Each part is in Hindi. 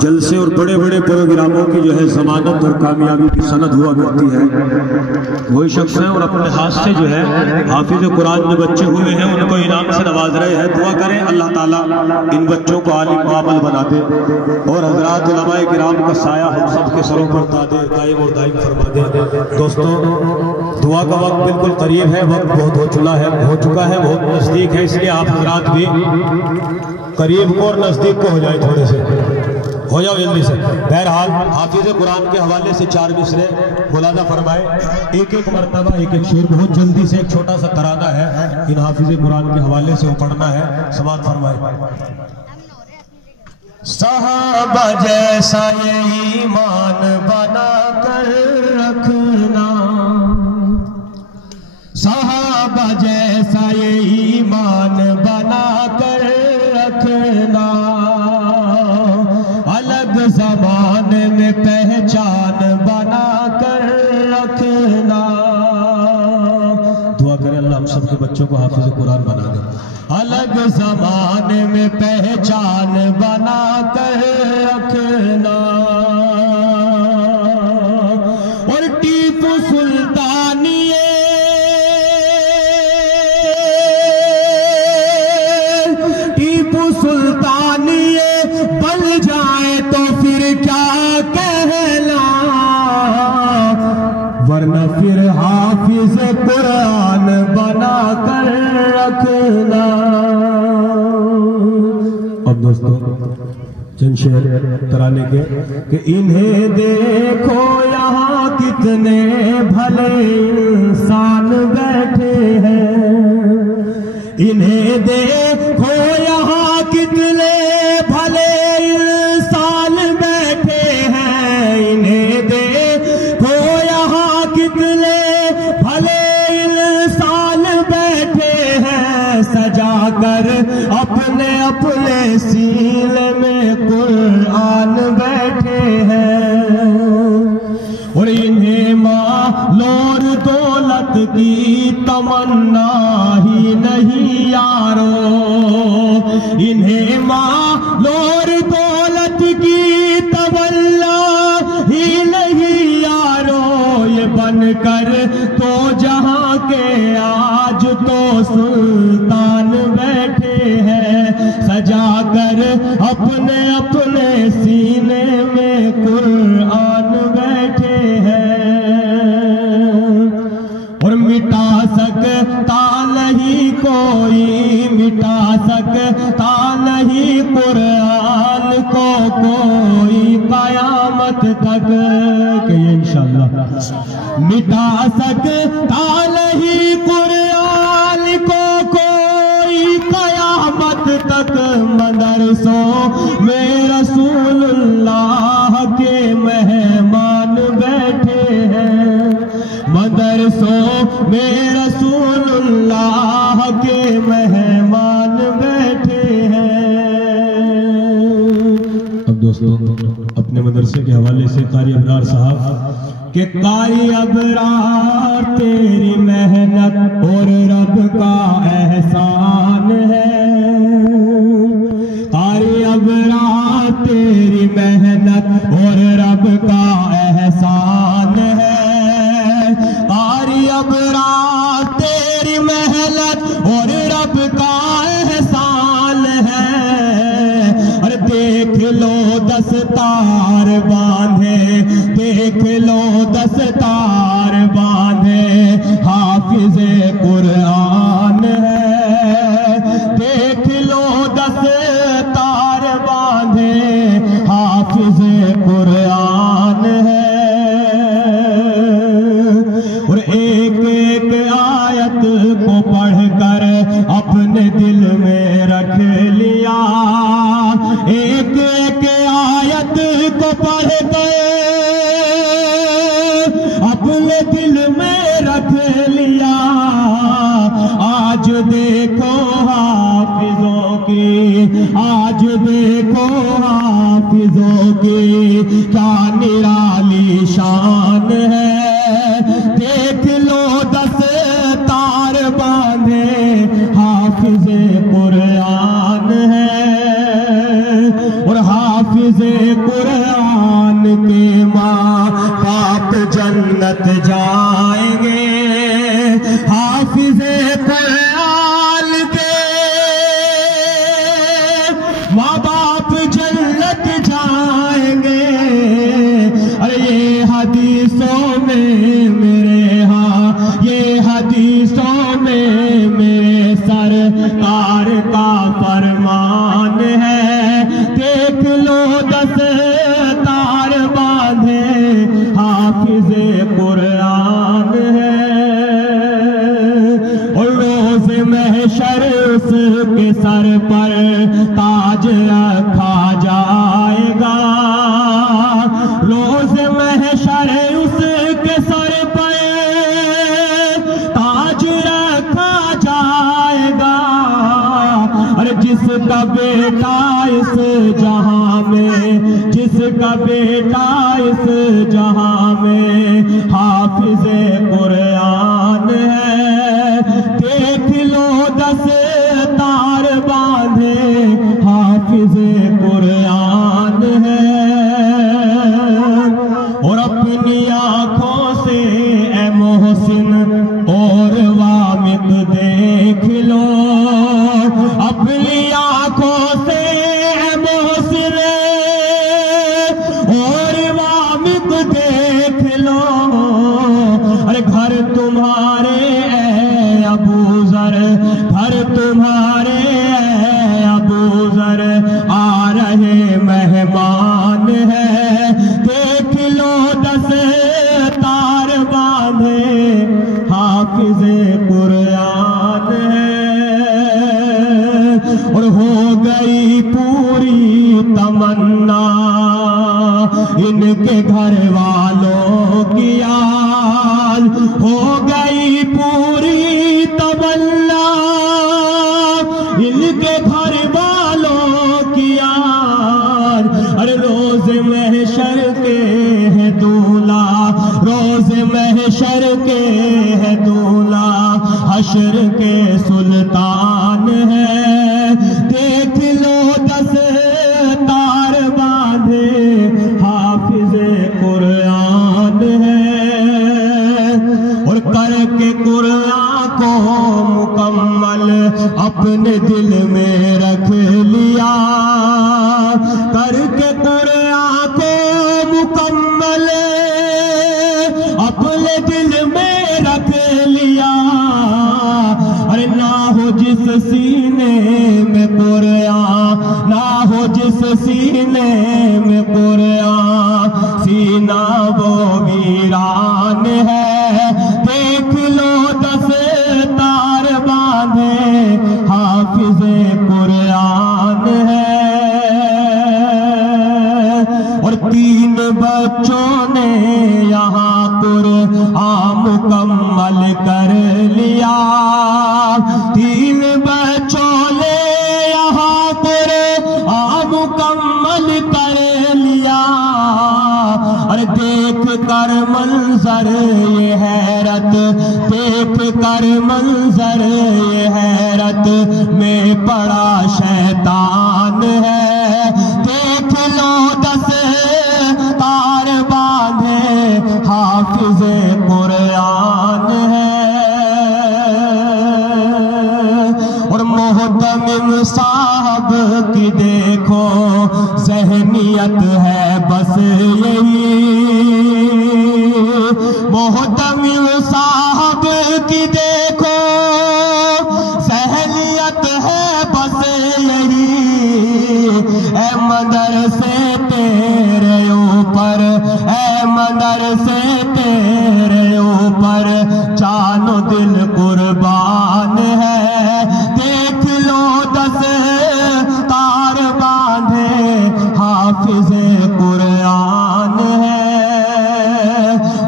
जलसे और बड़े बड़े प्रोग्रामों की जो है जमानत और कामयाबी की सनद हुआ करती है वही शख्स है, और अपने हाथ से जो है हाफिज कुरान में बच्चे हुए हैं उनको इनाम से नवाज रहे हैं। दुआ करें अल्लाह ताला इन बच्चों को आलिम कामिल बना दे और हजरात उलमाए किराम का साया हम सब के सरों पर तादे कायम और दायम फरमा दे। दोस्तों, दुआ का वक्त बिल्कुल करीब है, वक्त बहुत हो चुका है, बहुत नजदीक है, इसलिए आप हजरात भी करीब को और नजदीक को हो जाए, थोड़े से हो जाओ जल्दी से। बहरहाल हाफिज कुरान के हवाले से 4 मिसरे मुलाजा फरमाए, एक एक मरतबा एक एक शेर, बहुत जल्दी से एक छोटा सा तराना है इन हाफिज कुरान के हवाले से वो पढ़ना है, समाअत फरमाए। सहाबा जैसा ये ईमान बना कर रखना, सहाबा जैसा ये ईमान बना कर रखना, अलग ज़माने में पहचान बना कर रखना। दुआ करें अल्लाह हम सबके बच्चों को हाफिज़ कुरान बना दे। अलग ज़माने में पहचान बना कर रखना। और टीपू सुल्तानिए बन जाए तो फिर क्या कहना, वरना फिर हाफिज कुरान बना कर रखना। अब दोस्तों चंद शेर तराने के कि इन्हें देखो यहाँ कितने भले इंसान बैठे हैं, इन्हें देखो यहाँ कितने भले इंसान बैठे हैं, इन्हें देखो यहाँ कितने भले इंसान बैठे हैं, सजा कर अपने अपने सीने में कुरान बैठे हैं। और इन्हें माल और दौलत की तमन्ना ही नहीं यारो, इन्हें माल और दौलत की तमन्ना ही नहीं यारो, ये बनकर तो जहां के आज तो सुल्तान बैठे हैं, सजा कर अपने अपने सीने में कुरान बैठे हैं। और मिटा सकता नहीं कोई, मिटा सकता नहीं कुरान को कोई कयामत तक, कि इंशाअल्लाह मिटा सकता नहीं कुरान को कोई कयामत तक। मदरसों में रसूलुल्लाह के मेहमान बैठे हैं, मदरसों में रसूलुल्लाह के मेहमान बैठे हैं। अब दोस्तों अपने मदरसे के हवाले से कारी अबरार साहब कि कारी अबरार तेरी मेहनत और रब का एहसान है, कारी अबरार तेरी मेहनत और रब का एहसान है, कारी अबरार तेरी मेहनत और रब का एहसान है। और देख लो दस्तार बांधे, देख लो दस्तार बांधे हाफिज़े कुरान है, देख लो दस्तार बांधे हाफिज़े कुरान है। और एक एक आयत को पढ़कर अपने दिल में रख लिया, एक एक आयत को पढ़कर अपने दिल में रख लिया। आज देखो हाफिजों की, आज देखो हाफिजों की क्या निराली शान है, जन्नत जाएंगे, हाफिज़े कुरान के माँ बाप जन्नत जाएंगे। अरे ये हदीसों में मेरे हाँ, ये हदीसों में मेरे सरकार का फरमान है। देख लो 10 तार बांधे हाफिज़े कुरान है। और रोज़ महशर उसके सर पर ताज रखा जाएगा, रोज़ महशर उसके सर पर ताज रखा जाएगा। अरे जिसका बेटा इस जहां में, जिसका बेटा इस जहां में हाफिज़े कुरान है, देख लो 10 तार बांधे हाफिज़े कुरान है। और अपनी आंखों से ए मोहसिन और वामिक देख लो, अपनी आंखों से ए मोहसिन और वामिक देख लो। अरे घर तुम्हारे ए अबू ज़र, घर तुम्हारे ए अबू ज़र आ रहे मेहमान है। देख लो 10 तार बांधे हाफिज़े कुरान है। और हो गई पूरी तमन्ना इनके घर वालों की आज, हो गई पूरी तमन्ना इनके घर वालों की आज। अरे रोज़ महशर के है दूल्हा, रोज़ महशर के है दूल्हा, हश्र के सुल्तान है। देख लो 10 तार बांधे हाफिज़े कुरान है। और करके कुरान को मुकम्मल अपने दिल में रख लिया, करके कुरान को मुकम्मल अपने दिल में रख लिया। अरे ना हो जिस सीने में कुरान, ना हो जिस सीने में कुरान, सीना वो वीरान है। देख लो 10 तार बांधे हाफिज़े कुरान है। और 3 बच्चों ने यहाँ कुरान मुकम्मल कर लिया, 3 बच्चों ने यहाँ कुरान मुकम्मल कर लिया। और देख कर मंजर ये हैरत, देख कर मंजर ये हैरत में पड़ा शैतान है। देख लो 10 तार बांधे हाफिज़े कुरान है। और मोहतमिम साहब की देखो ज़हनियत है बस यही, मोहतमिम साहब की देखो ज़हनियत है बस यही। ए मदरसे तेरे ऊपर, ए मदरसे तेरे ऊपर जानो दिल कुर्बान है। देख लो 10 तार बांधे हाफिज़े कुरान है।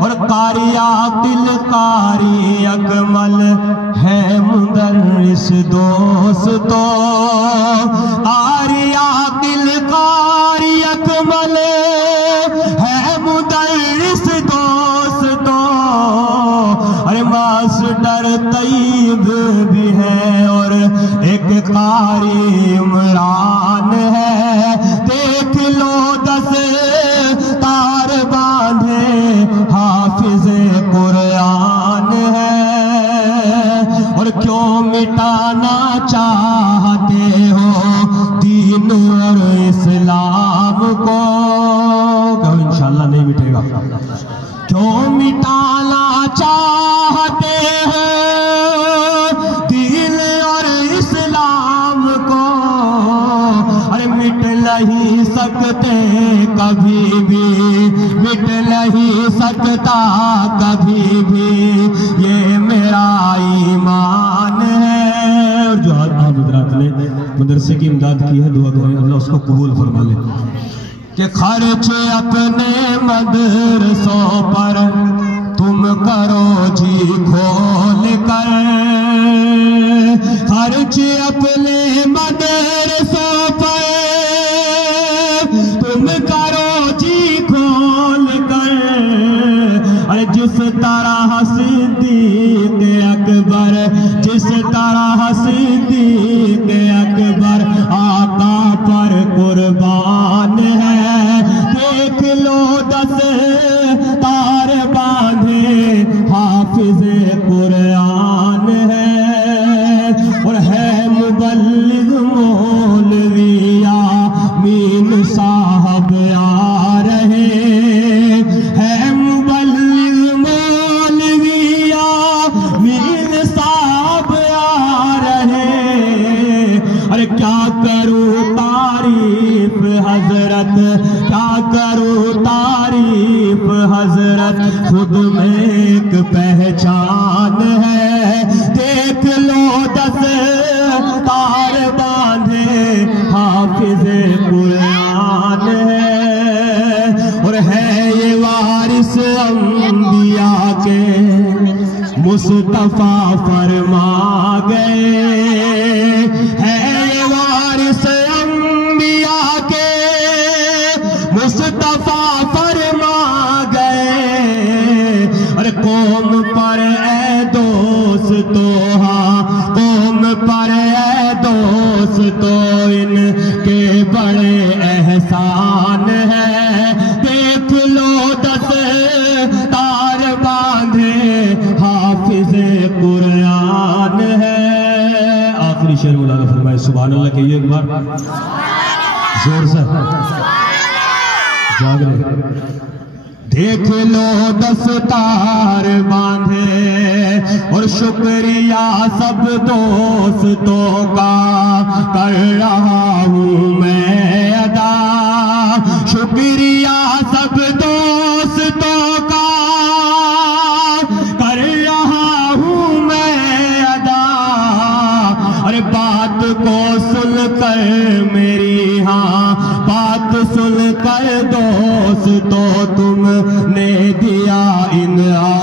और कारी आकिल कारी अकमल है मुदर्रिस दोस्तों, कारी आकिल कारी अकमल है मुदर्रिस दोस्तों। अरे मास्टर तैयब भी है और एक कारी इमरान है। देख लो 10 तार बांधे हाफिज़ कभी भी मिट नहीं सकता कभी भी, ये मेरा ईमान है। और जो आप हजरात ने मदरसे की इमदाद की है, दुआ करें अल्लाह उसको कबूल फरमा ले। कि खर्च अपने मदरसों पर तुम करो जी खोल कर, खर्च अपने मदरसों पर तुम करो जी खोल कर। अरे जिस तरह सिद्दीक़ अकबर, जिस तरह सिद्दीक़ अकबर आका पर कुर्बान है, देख लो 10 तार बांधे हाफिज कुरान है। और है मुबल्लिग मौलविया मीन साहब आ रहे, है मुबल्लिग मौलविया मीन साहब आ रहे। अरे क्या करूं तारीफ हजरत, क्या करूं तारीफ हजरत, खुद में एक पहचान है। देख लो 10 तार बांधे हाफिज कुरान है। और है ये वारिस अंबिया के मुस्तफा फरमा गए, है ये वारिस अंबिया के मुस्तफा फरमा गए। अरे कौम पर ए दोस्तों, हाँ कौम पर ए दोस्तों इनके बड़े एहसान है। देख लो 10 तार बांधे हाफिज कुरान है। आखिरी शेर मौलाना फरमाए सुभान अल्लाह कहिए एक बार जोर से, जाग रहे। देख लो 10 तार बांधे और शुक्रिया सब दोस्तों का कर रहा हूँ मैं अदा, शुक्रिया सब दोस्तों का कर रहा हूँ मैं अदा। अरे बात को सुनकर मेरी, हाँ बात सुनकर दोस्तों तुमने दिया इनाम